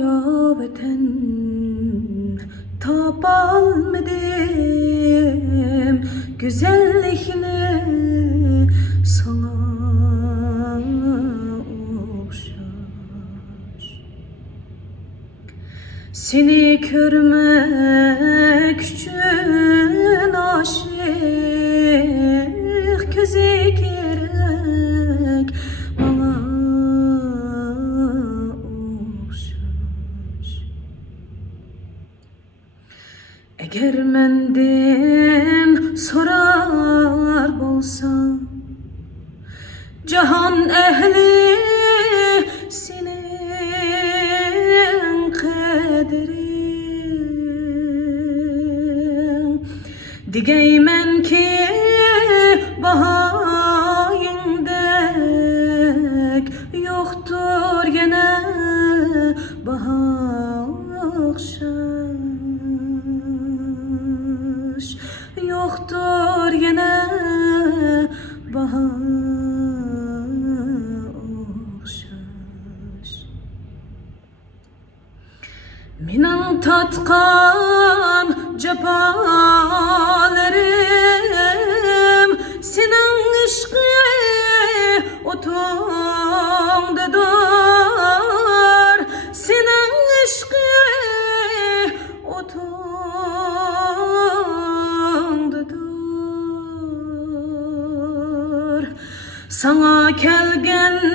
ya vatan tapalmadım güzellikini sana okşar. Seni görmek için aşık göze gerek bana okşar. Eğer menden sorar bolsa Cahan ehli senin kaderin Digeymen ki bahayındek yoktur gene baha okşaş Yoktur gene baha Menin tatkan cephalerim senin ışkı otundadır senin ışkı otundadır sana kelgen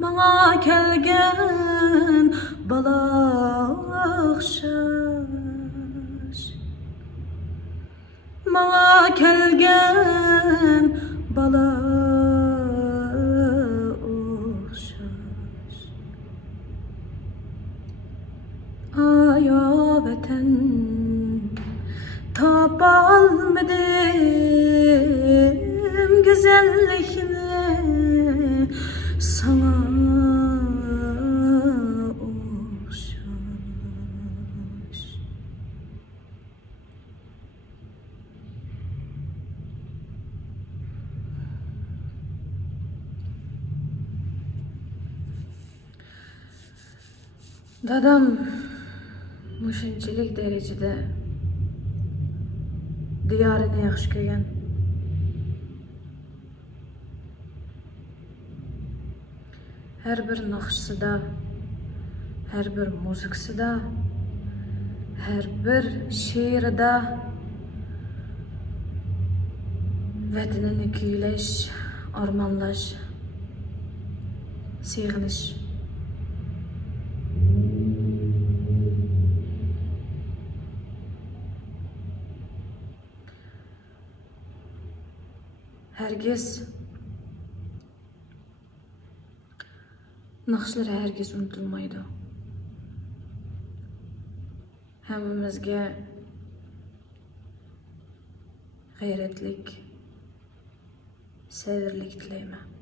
Bana kelgen bala okşaş Bana kelgen bala okşaş Ay o vatan tapalmadım güzellikini sana okşaş. Dadam muşunçilik derecede diyarını yaxşı ko'rgan. Her bir naqshsida, her bir muziksida, her bir she'rida vatanini kuylash, armonlash, seg'inish. Herkes naqshlar herkes unutilmaydi. Hammamizga g'ayratlik, sevirlik tilayman.